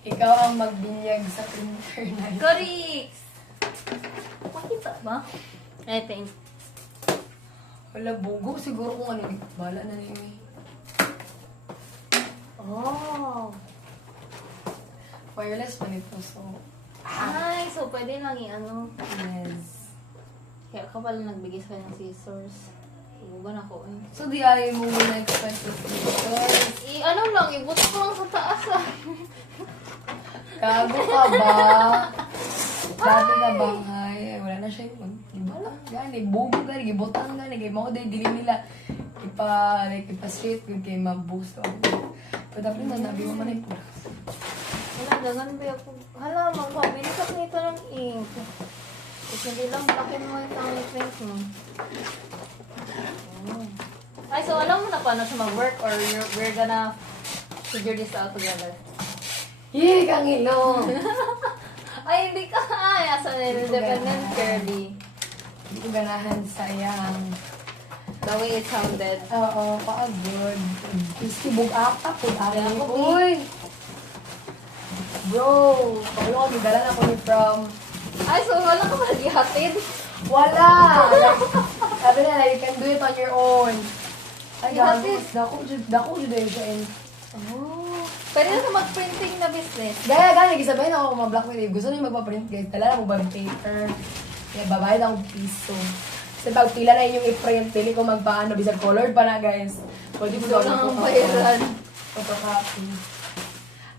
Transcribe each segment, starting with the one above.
Ikaw ang magbinyag sa printer na ito. Corix! Makita ba? I think. Wala, bugo. Siguro kung ano. Bala na niyo eh. Oh. Wireless pa nito, so... Ay, so pwede lang ano. Yes. Kaya ka pala nagbigay sa ng scissors. Bugan ako eh. So, di ay mo muna expensive scissors. Ano lang, ibuto ko lang sa taas ah. Gago ka ba? Dati na banghay. Ay, wala na siya yung gibotang gani. Bugo gani, gibotang gani. Kaya mga dili nila ipa-straight good kay ma-boost. Pero dapat na nabi mo man yung pulas. Wala, dagan ba ako? Hala, magpabili ka nito ng ink. Kasi hindi lang lakin mo yung ink mo. Oh. Ay, so alam mo na paano siya mag-work or we're gonna figure this out together? Yee, kang ilo! Ay, hindi ka. Ay, asa na independent Kirby. Hindi ko ganahan sayang. The way it sounded. Oo, paagod. Kiski bug-ata po. Kaya ako, Uy! Bro, paglo ko, gidalan ako ni from... Ay, so wala ka mag-ihatid? Wala! Sabi na, you can do it on your own. Ay, Ihatid. dako jud ay siya. Oh. Pwede na sa mag-printing na business. Gaya, gisabihin ako kung ma-blackmail. Gusto niyo magpa-print, guys. Dala na mo ba ng paper? Kaya babayad akong piso. Kasi pag pila na inyong i-print, pili ko magpaano, bisag colored pa na, guys. Pwede ko Gusto lang ang bayaran. Photocopy.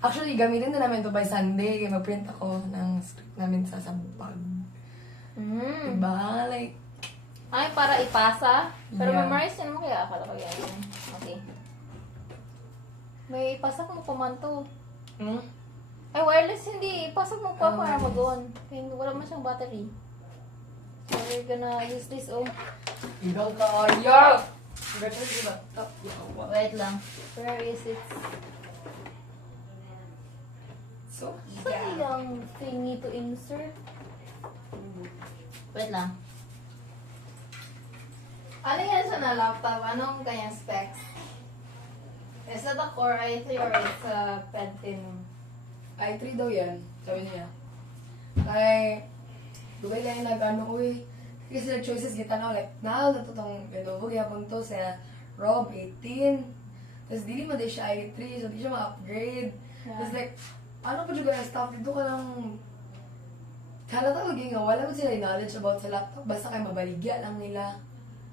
Actually, gamitin na namin ito by Sunday. Kaya mag-print ako ng script namin sa sampag. Diba? Like, Ay, para ipasa. Pero Yeah. memorize yun mo kaya akala ko yan. Okay. May ipasa mo pa man to. Ay, wireless hindi. Ipasa mo pa para wireless. mag-on. Kaya wala man siyang battery. So, we're gonna use this. Oh, ibang kaya! Better di ba? wait lang. Where is it? So, Saan yung thingy to insert? Wait lang. Ano yan siya na laptop? Anong kanyang specs? Is that a Core i3 or it's a Pentium? i3 daw yan. Sabi niya. Kay, dugay lang yung nag-ano ko eh. Kasi nag-choices kita na, like, natutong Lenovo, yapon to sa ROG 18. Tapos dili mo din siya i3, so di siya ma-upgrade. Yeah. Tapos like, ano po juga yung stuff dito ka lang, halata ko nga, wala ko sila yung knowledge about sa laptop, basta kayo mabaligya lang nila.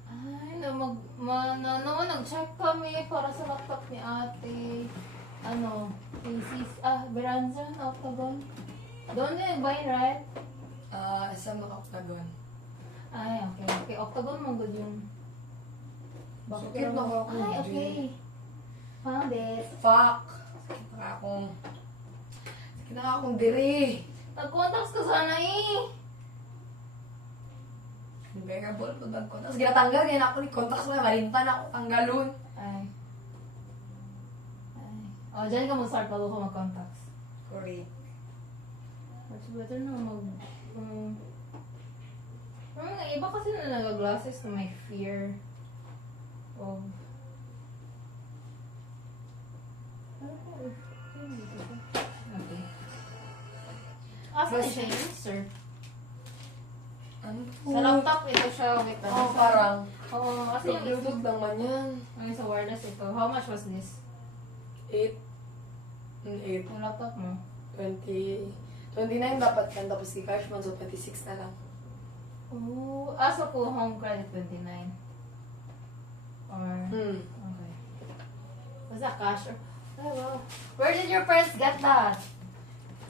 Ay, nag-check kami para sa laptop ni ate. Ano, Asus, Veranza, Octagon. Doon yung buy, right? Sa mga octagon. Ay, okay. Okay, Octagon mo good yun. Bakit yun ako ako? Ay, okay. Found it. Fuck! Kinaka akong diri. Nag-contacts ka sana eh. Unbearable po nag-contacts. Ginatanggal yan ako ni contacts mo. Malintan ako tanggalon. Ay. Ay. O, dyan ka mo start bago ka mag-contacts. Correct. But better na iba kasi na nag-glasses na may fear of... Okay. Asa na siya yung insert? Ano po? Sa laptop ito siya. Wait lang. Oo, parang. Oo, kasi yung Bluetooth lang man yan. Ay, sa wireless ito. How much was this? 8. 8. Yung laptop mo? 20. 29 dapat yan. Tapos i-cash man. So 26 na lang. Oh, so po home credit 29. Or, okay. Was that cash or... Oh, wow. Where did your parents get that?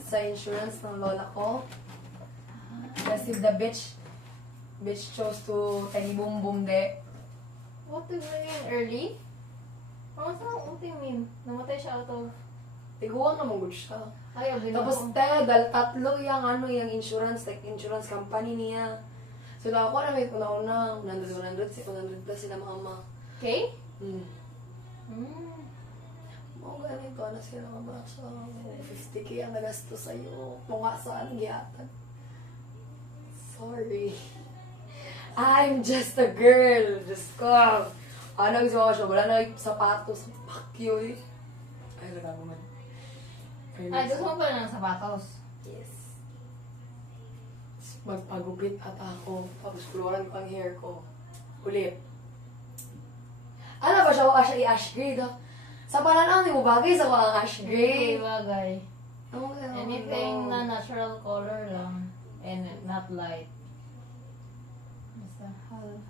Sa insurance ng lola ko. Kasi the bitch chose to tiny boom boom de. What do you mean? Early? What do you mean? Namatay siya out of... Tiguan na mong siya. Ay, abin Tapos tatlo yung insurance, like insurance company niya. So ako na may una 100 plus sila mama. Okay? Hmm. Mm. Mga ganito na sila mama. So 50k ang nagasto sa'yo. Tunga saan giyatan. Sorry. I'm just a girl. Just ko. Ano gusto ko siya? Wala na yung sapatos. Fuck you eh. Ay, wala ko man. Ay, gusto mo pala ng sapatos. Yes. Magpagupit at ako. Tapos kuluran ko ang hair ko. Ulit. Ano ba siya? Wala siya i-ash gray daw. Sa pananaw mo bagay sa mga ash Okay, gray. bagay. Oh, Anything na natural color lang. And not light. Basta,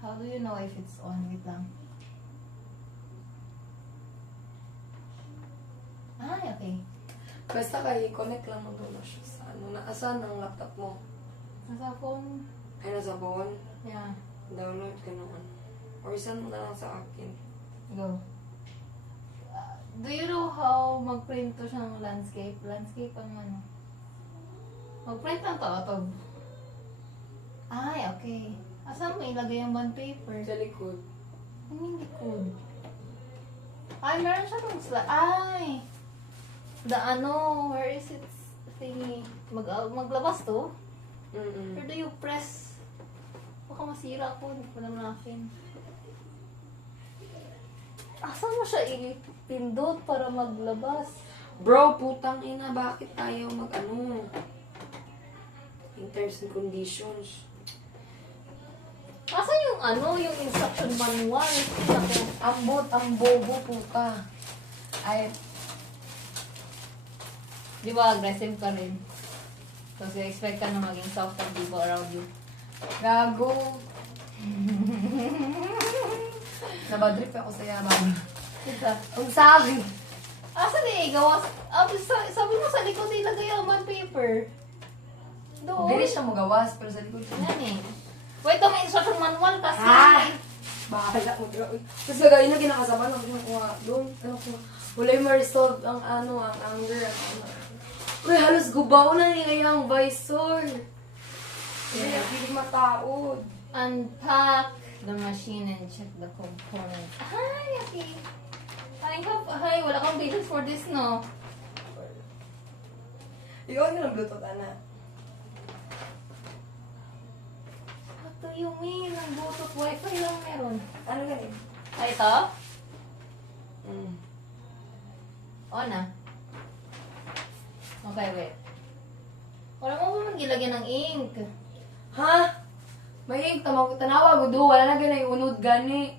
how do you know if it's on? Wait lang. Ay, okay. Basta kayo, connect lang mo doon siya sa ano. Naasan ang laptop mo? Nasa phone. Ay, nasa phone. Yeah. Download ka naman. Or send mo na lang sa akin. Go. Do you know how mag-print to siya ng landscape? Landscape ang ano. Mag-print lang to, ito. Ay, okay. Asan mo ilagay yung bond paper? Sa likod. Hindi likod. Ay, meron siya ng ay! The ano, where is it thingy? Maglabas to? Or do you press? Baka masira ako, hindi ko naman akin. Asan mo siya ipindot para maglabas? Bro, putang ina, bakit tayo mag-ano? In terms and conditions. Asan yung ano, yung instruction manual? Ako. Ang bobo puta. Ay, Di ba aggressive ka rin? Kasi expect ka na maging soft ang people around you. gago. Nabadrip ako sa yaman. Kita. Ang sabi. Asan ni gawas? Sabi mo sa likod ilagay ang bond paper. Doon. Bilis siya magawas, pero sa likod siya. Yan eh. Wait, may instruction manual kasi. Bahala mo, bro. Tapos gagawin na kinakasama ng kinukuha doon. Ano ko, wala yung ma-resolve ang ano, ang anger, ang ano. Uy, halos gubaw na niya yung visor. Yeah. Hindi mataod. Unpack the machine and check the components. Hi, okay. Hi, wala kang bills for this, no? Ikaw nga ng Bluetooth, Ana. What do you mean? Ang Bluetooth Wi-Fi lang meron. Ano ganun? Ay, ito? Mm. On na. Okay, wait. Wala mo ba magilagyan ng ink? Ha? May ink, tanawa, gudo. Wala na ganun yung unod gani.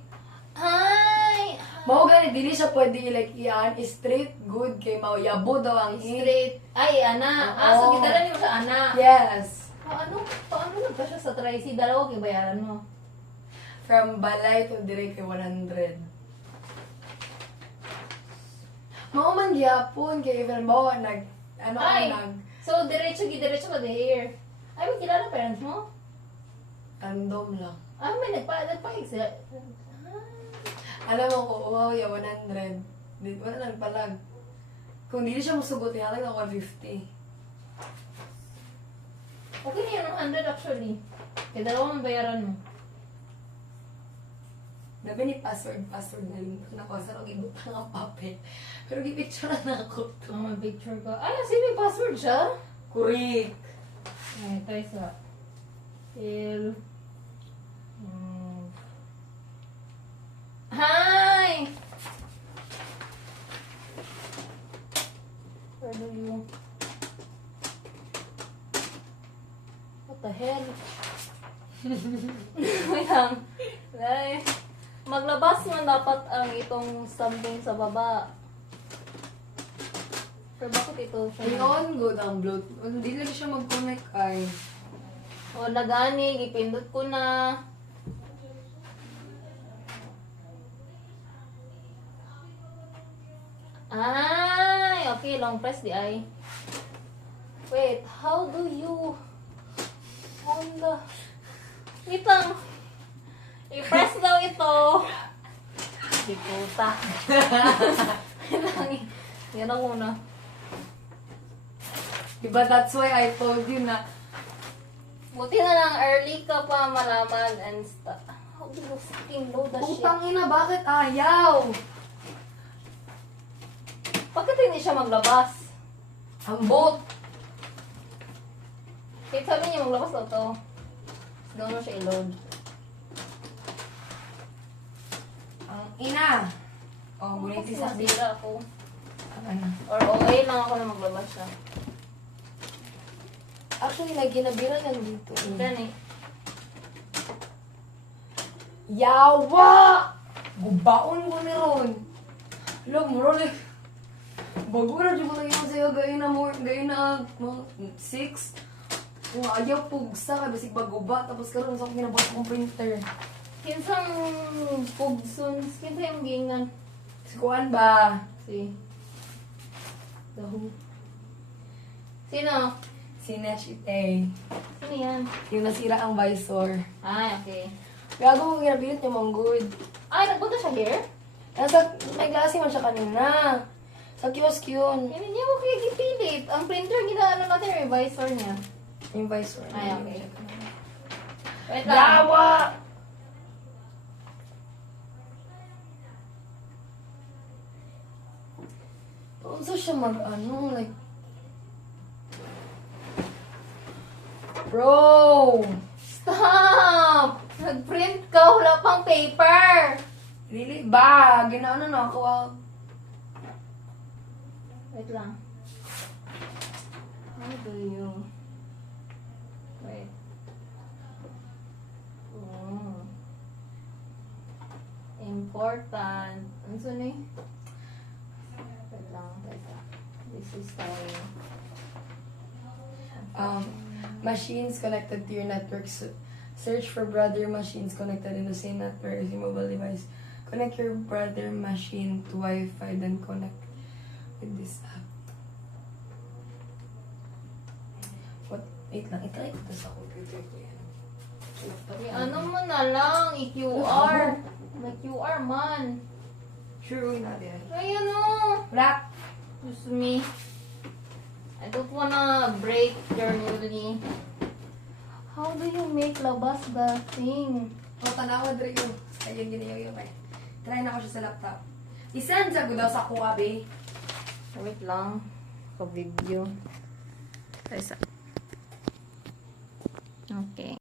Ay! Mao gani, dili siya pwede like iyan, straight, good, kay mao yabo daw ang ink. Straight. Ay, ana. Oo. So, gitara niyo sa ana. Yes. Paano nagpa siya sa Tracy? Dalawa kay bayaran mo. From balay to dire kay 100. Mao man gyapon kay even mo Ay! So, diretso ka the hair. Ay, may kilala parents mo? random lang. Ah, may nagpaig sila. Alam mo ko, wow, ya 100. Di wala nagpalag. Kung hindi siya musugot, ihalag na 150. Okay na yun, 100 actually. Kaya dalawang bayaran mo. Dabi ni password na limutan na ko. Saan ako ibutang ang papel. Pero gipicture na ako to. May picture ka. Ay, sino yung password siya? Kurik. Ay, ito isa. Till. Hi! Where do you... What the hell? Wait lang. Ay, maglabas man dapat ang itong something sa baba. Pero bakit ito siya? Ngayon, good ang Bluetooth. Hindi na siya mag-connect ay. O, lagani, ipindot ko na. Ay, okay, long press di ay. Wait, how do you on the... Wait lang. I-press daw ito. Di puta. Yan ang una. Diba that's why I told you na Buti na lang early ka pa malaman and stuff. How do you fucking load the shit? putang ina, bakit ayaw? Bakit hindi siya maglabas? Ang bot. Kahit sabi niya maglabas daw to. Doon mo siya i-load. Ang ina. Oh, gunit Kasi sa nasira ako. Ano? Or okay lang ako na maglabas siya. Actually, naginabiran lang dito. Gani. Yawa! Gubaon ko ni Ron. Alam mo, Ron, bago na dyan ko lang yung sa'yo, gayon na, 6. Kung ayaw pugsa ka, basig baguba, tapos karoon sa akong kinabot kong printer. Kinsang pugsun. Kinsa yung gingan. Si Kuan ba? Si. The Who. Sino? Si Nechite. Sino yan? Yung nasira ang visor. Ay, okay. Gago ko ginabilit niya mong good. Ay, nagpunta siya here? May klase man siya kanina. Sa kiosk yun. Hindi niya mo kaya gipilit. Ang printer, ginaano natin yung visor niya. Yung visor. Ay, okay. Wait lang. Yawa! Unsa siya mag-ano, like... Bro! Stop! Nag-print ka, wala pang paper. Really ba? Ginaano na ako. Wait lang. How do you... Wait. Oh. Important. Ano sa ni? Wait lang. Teka. This is tayo. Machines connected to your network. Search for brother machines connected in the same network as your mobile device. Connect your brother machine to Wi-Fi, then connect with this app. What? Wait lang, itry ko to sa computer ko yan. Ano mo na lang, i-QR. May QR man. Sure, natin. Ay, ano? Black! Excuse me. I don't wanna break your newly. How do you make labas the thing? O, tanawa dre yun. Ayun, ginayaw yun eh. Try na ko siya sa laptop. Isend sa daw sa kuha, be. Wait lang. Ka-video. Okay.